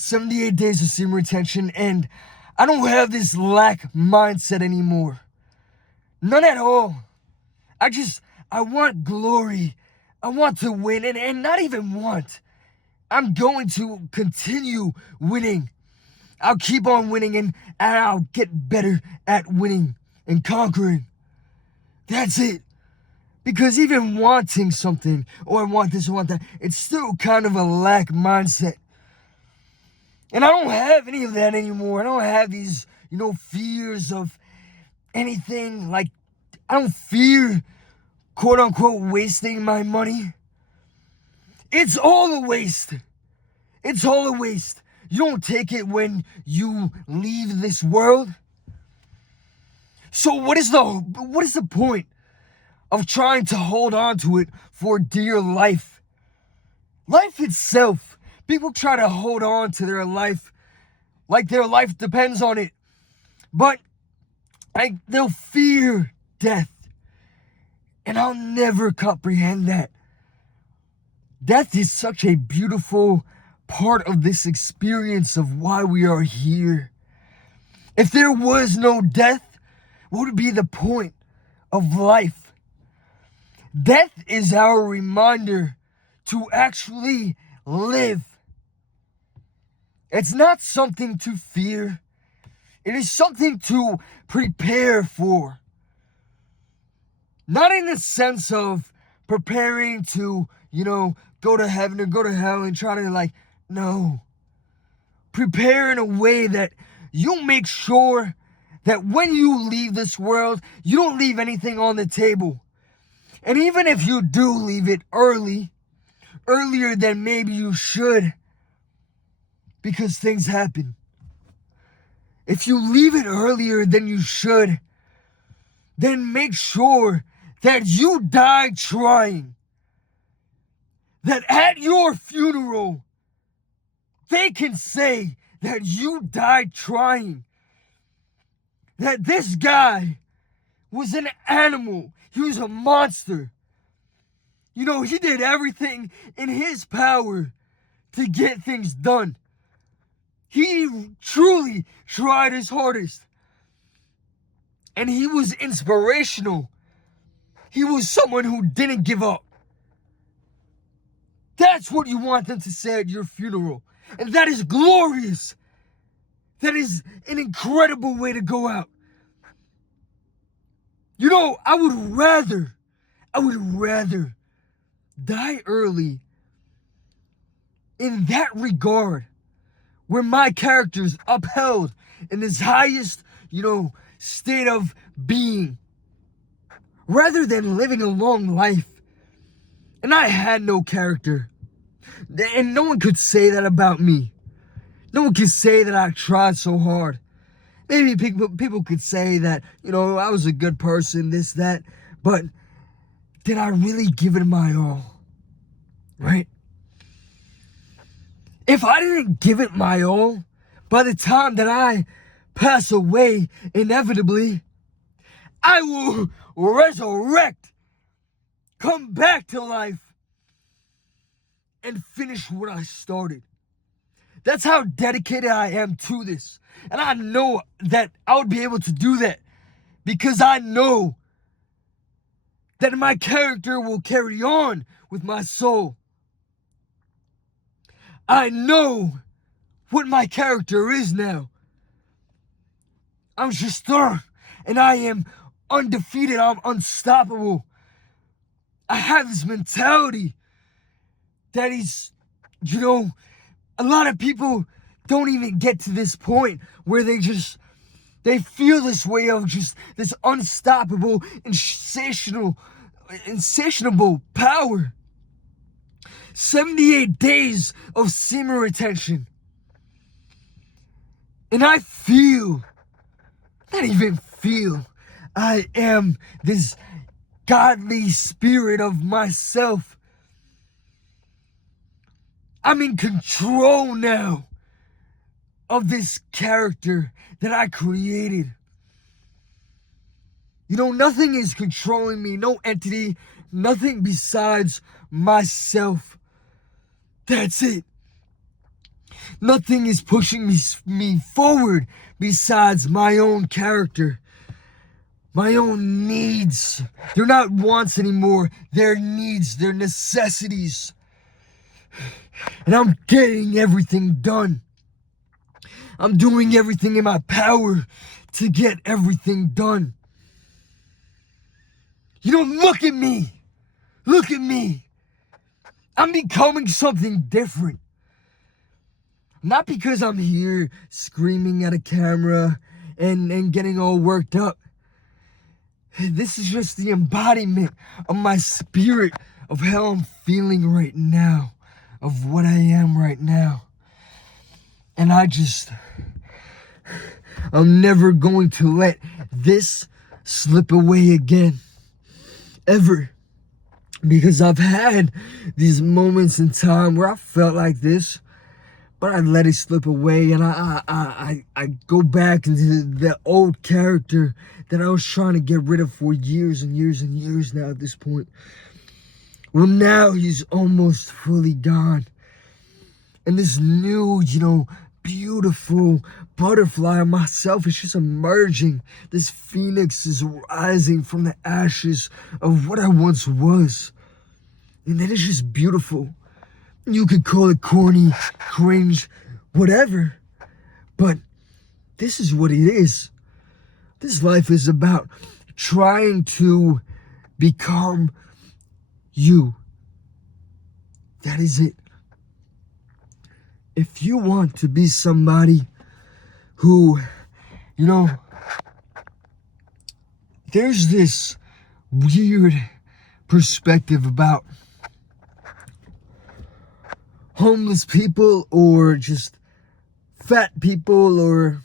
78 days of semen retention, and I don't have this lack mindset anymore. None at all. I want glory. I want to win, and not even want. I'm going to continue winning. I'll keep on winning, and I'll get better at winning and conquering. That's it. Because even wanting something, or I want this or want that, it's still kind of a lack mindset. And I don't have any of that anymore. I don't have these, fears of anything. Like, I don't fear, quote unquote, wasting my money. It's all a waste. It's all a waste. You don't take it when you leave this world. So what is the point of trying to hold on to it for dear life? Life itself. People try to hold on to their life like their life depends on it. But they'll fear death. And I'll never comprehend that. Death is such a beautiful part of this experience of why we are here. If there was no death, what would be the point of life? Death is our reminder to actually live. It's not something to fear. It is something to prepare for. Not in the sense of preparing to, go to heaven or go to hell and try to no. Prepare in a way that you make sure that when you leave this world, you don't leave anything on the table. And even if you do leave it earlier than maybe you should, because things happen. If you leave it earlier than you should, then make sure that you die trying. That at your funeral, they can say that you died trying. That this guy was an animal. He was a monster. He did everything in his power to get things done. He truly tried his hardest. And he was inspirational. He was someone who didn't give up. That's what you want them to say at your funeral. And that is glorious. That is an incredible way to go out. I would rather die early in that regard, where my character's upheld in his highest, state of being, rather than living a long life. And I had no character. And no one could say that about me. No one could say that I tried so hard. Maybe people could say that, I was a good person, this, that. But did I really give it my all? Right? If I didn't give it my all, by the time that I pass away, inevitably, I will resurrect, come back to life, and finish what I started. That's how dedicated I am to this. And I know that I would be able to do that because I know that my character will carry on with my soul. I know what my character is now. I'm just there, and I am undefeated. I'm unstoppable. I have this mentality that is, a lot of people don't even get to this point where they feel this way of just this unstoppable, insatiable power. 78 days of semen retention. And I am this godly spirit of myself. I'm in control now of this character that I created. Nothing is controlling me, no entity, nothing besides myself. That's it. Nothing is pushing me forward besides my own character, my own needs. They're not wants anymore. They're needs, they're necessities. And I'm getting everything done. I'm doing everything in my power to get everything done. You know, look at me. Look at me. I'm becoming something different. Not because I'm here screaming at a camera and getting all worked up. This is just the embodiment of my spirit, of how I'm feeling right now, of what I am right now. And I'm never going to let this slip away again. Ever. Because I've had these moments in time where I felt like this, but I let it slip away, and I go back into the old character that I was trying to get rid of for years and years and years now at this point. Well, now he's almost fully gone. And this new, beautiful butterfly of myself is just emerging. This phoenix is rising from the ashes of what I once was. And that is just beautiful. You could call it corny, cringe, whatever. But this is what it is. This life is about trying to become you. That is it. If you want to be somebody who, there's this weird perspective about homeless people or just fat people or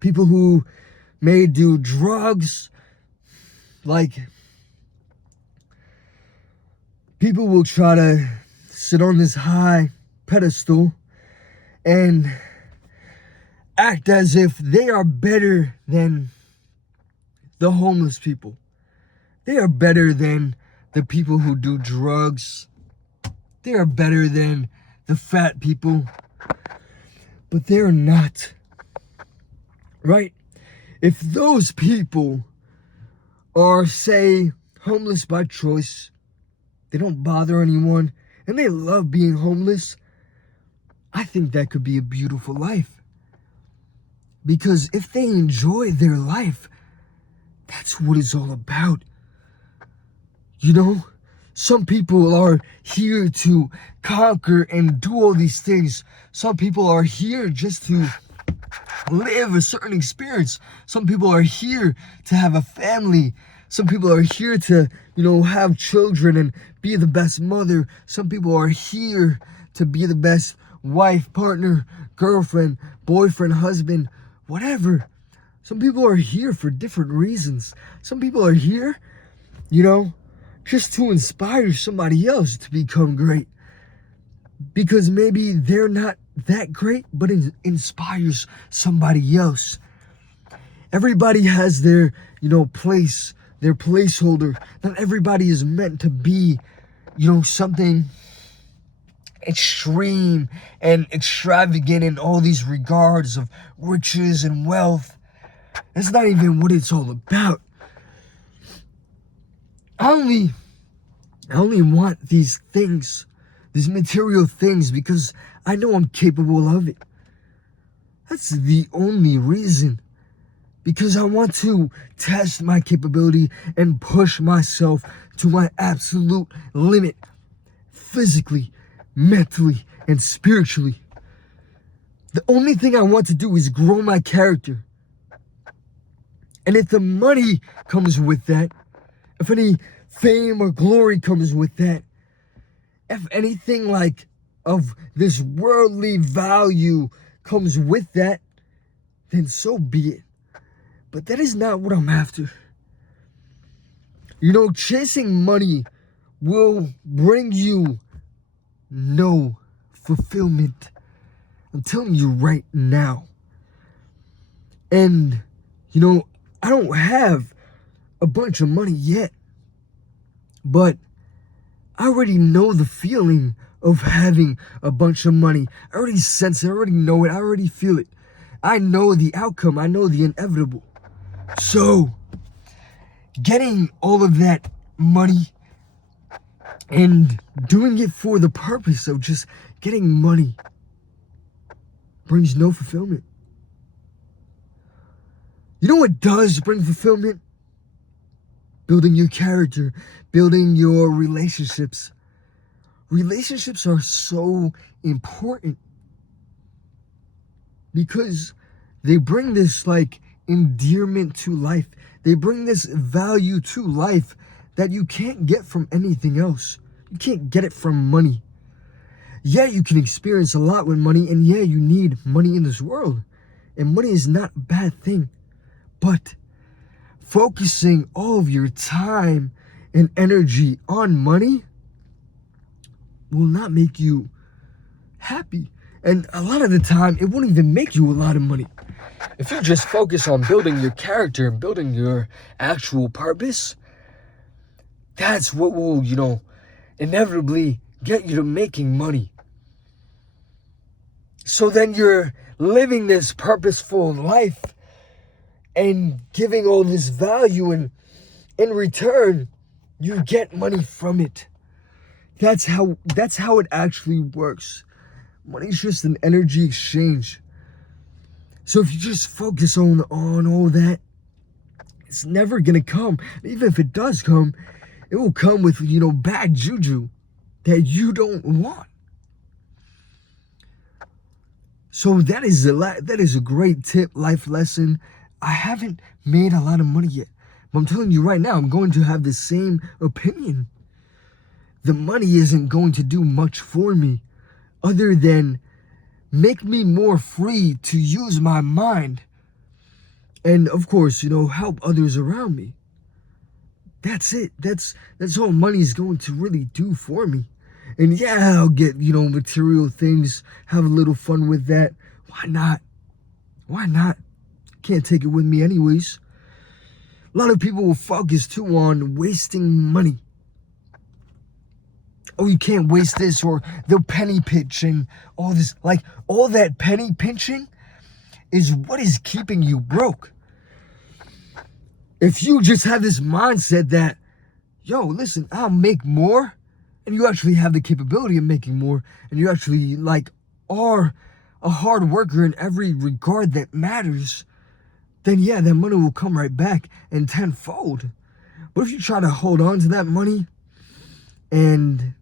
people who may do drugs. Like, people will try to sit on this high pedestal and act as if they are better than the homeless people. They are better than the people who do drugs. They are better than the fat people. But they're not. Right? If those people are, say, homeless by choice, they don't bother anyone, and they love being homeless, I think that could be a beautiful life. Because if they enjoy their life, that's what it's all about. Some people are here to conquer and do all these things. Some people are here just to live a certain experience. Some people are here to have a family. Some people are here to, have children and be the best mother. Some people are here to be the best wife, partner, girlfriend, boyfriend, husband, whatever. Some people are here for different reasons. Some people are here, just to inspire somebody else to become great. Because maybe they're not that great, but it inspires somebody else. Everybody has their, place, their placeholder. Not everybody is meant to be, something extreme and extravagant in all these regards of riches and wealth. That's not even what it's all about. I only want these things, these material things, because I know I'm capable of it. That's the only reason. Because I want to test my capability and push myself to my absolute limit. Physically, mentally, and spiritually. The only thing I want to do is grow my character. And if the money comes with that, if any fame or glory comes with that, if anything like of this worldly value comes with that, then so be it. But that is not what I'm after. Chasing money will bring you no fulfillment. I'm telling you right now. And, I don't have a bunch of money yet. But I already know the feeling of having a bunch of money. I already sense it, I already know it, I already feel it. I know the outcome, I know the inevitable. So, getting all of that money and doing it for the purpose of just getting money brings no fulfillment. You know what does bring fulfillment? Building your character, building your relationships. Relationships are so important because they bring this like endearment to life. They bring this value to life that you can't get from anything else. You can't get it from money. Yeah, you can experience a lot with money, and yeah, you need money in this world. And money is not a bad thing. But focusing all of your time and energy on money will not make you happy. And a lot of the time, it won't even make you a lot of money. If you just focus on building your character and building your actual purpose, that's what will, inevitably get you to making money. So then you're living this purposeful life and giving all this value, and in return, you get money from it. That's how it actually works. Money's just an energy exchange. So if you just focus on all that, it's never gonna come. Even if it does come, it will come with, bad juju that you don't want. So that is a great tip, life lesson. I haven't made a lot of money yet, but I'm telling you right now, I'm going to have the same opinion. The money isn't going to do much for me other than make me more free to use my mind and, of course, help others around me. That's it. That's all money is going to really do for me. And yeah, I'll get, material things, have a little fun with that. Why not? Why not? Can't take it with me anyways. A lot of people will focus too on wasting money. Oh, you can't waste this, or they'll penny pinch and all this. Like, all that penny pinching is what is keeping you broke. If you just have this mindset that, listen, I'll make more, and you actually have the capability of making more, and you actually, are a hard worker in every regard that matters, then yeah, that money will come right back and tenfold. But if you try to hold on to that money and,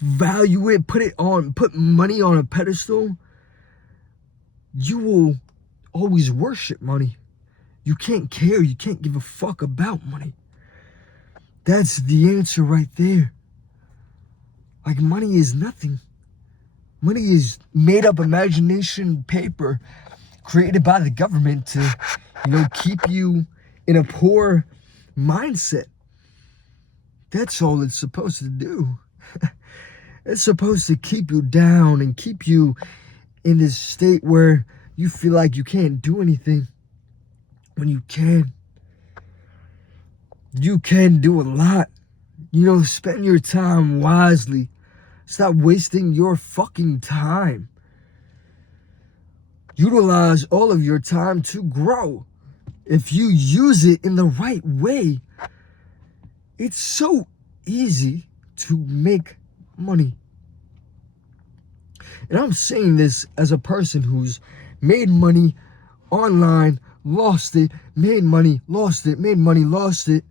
value it, put money on a pedestal, you will always worship money. You can't care, you can't give a fuck about money. That's the answer right there. Like, money is nothing. Money is made up imagination paper created by the government to, keep you in a poor mindset. That's all it's supposed to do. It's supposed to keep you down and keep you in this state where you feel like you can't do anything when you can. You can do a lot. Spend your time wisely. Stop wasting your fucking time. Utilize all of your time to grow. If you use it in the right way, it's so easy to make money. And I'm saying this as a person who's made money online, lost it, made money, lost it, made money, lost it.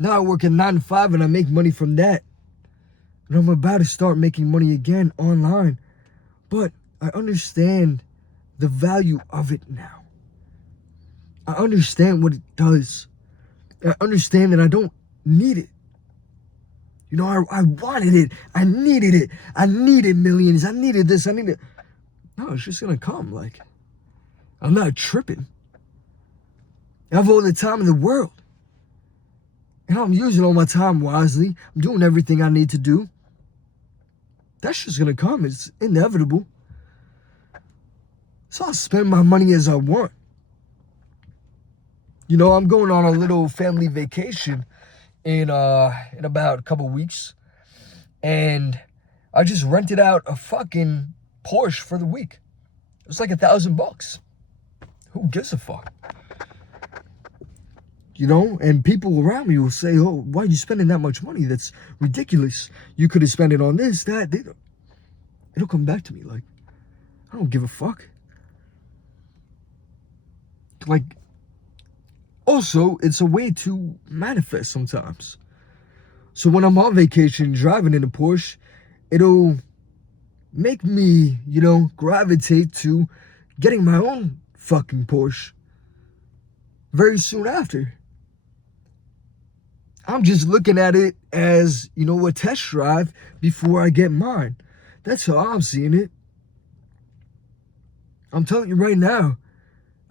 Now I work at 9 to 5 and I make money from that. And I'm about to start making money again online. But I understand the value of it now. I understand what it does. I understand that I don't need it. I wanted it. I needed it. I needed millions. I needed this. I needed... No, it's just going to come. I'm not tripping. I have all the time in the world. And I'm using all my time wisely. I'm doing everything I need to do. That's just going to come. It's inevitable. So I'll spend my money as I want. I'm going on a little family vacation in about a couple weeks. and I just rented out a fucking Porsche for the week. It was like $1,000. Who gives a fuck? You know, and people around me will say, oh, why are you spending that much money? That's ridiculous. You could have spent it on this, that. It'll come back to me like, I don't give a fuck. Like, also, it's a way to manifest sometimes. So when I'm on vacation driving in a Porsche, it'll make me, gravitate to getting my own fucking Porsche very soon after. I'm just looking at it as, a test drive before I get mine. That's how I'm seeing it. I'm telling you right now,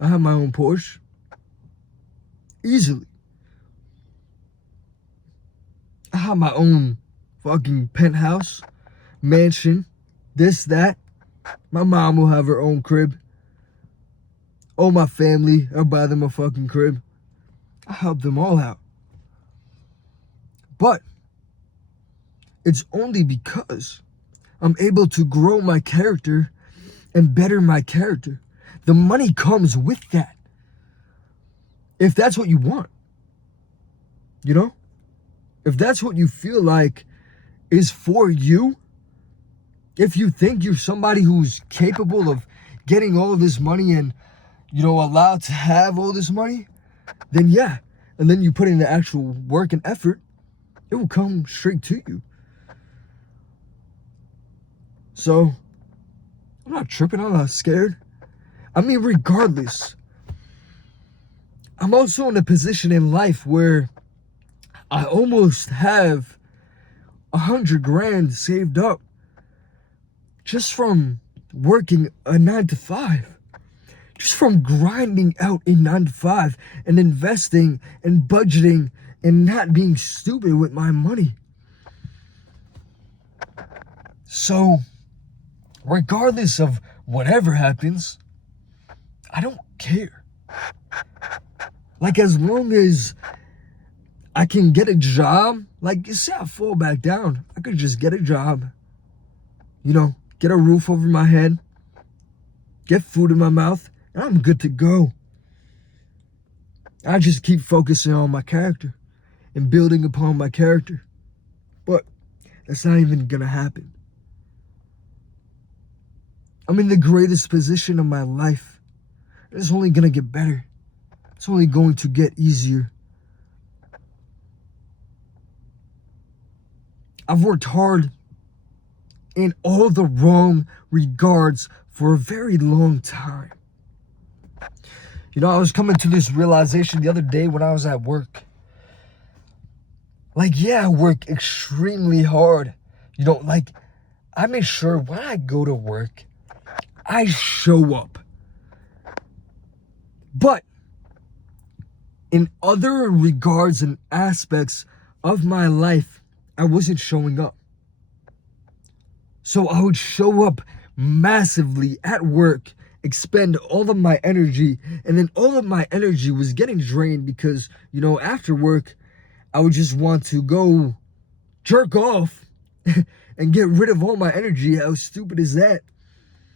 I have my own Porsche. Easily. I have my own fucking penthouse, mansion, this, that. My mom will have her own crib. All my family, I'll buy them a fucking crib. I help them all out. But it's only because I'm able to grow my character and better my character. The money comes with that. If that's what you want. If that's what you feel like is for you, if you think you're somebody who's capable of getting all this money and, allowed to have all this money, then yeah. And then you put in the actual work and effort, it will come straight to you. So, I'm not tripping, I'm not scared. I mean, regardless, I'm also in a position in life where I almost have 100 grand saved up just from working a 9-to-5. Just from grinding out a 9-to-5 and investing and budgeting and not being stupid with my money. So, regardless of whatever happens, I don't care. Like, as long as I can get a job, like, say I fall back down, I could just get a job, get a roof over my head, get food in my mouth, and I'm good to go. I just keep focusing on my character and building upon my character. But that's not even gonna happen. I'm in the greatest position of my life. It's only gonna get better. It's only going to get easier. I've worked hard in all the wrong regards for a very long time. I was coming to this realization the other day when I was at work. Like, yeah, I work extremely hard. I make sure when I go to work, I show up. But in other regards and aspects of my life, I wasn't showing up. So I would show up massively at work, expend all of my energy, and then all of my energy was getting drained because, after work, I would just want to go jerk off and get rid of all my energy. How stupid is that?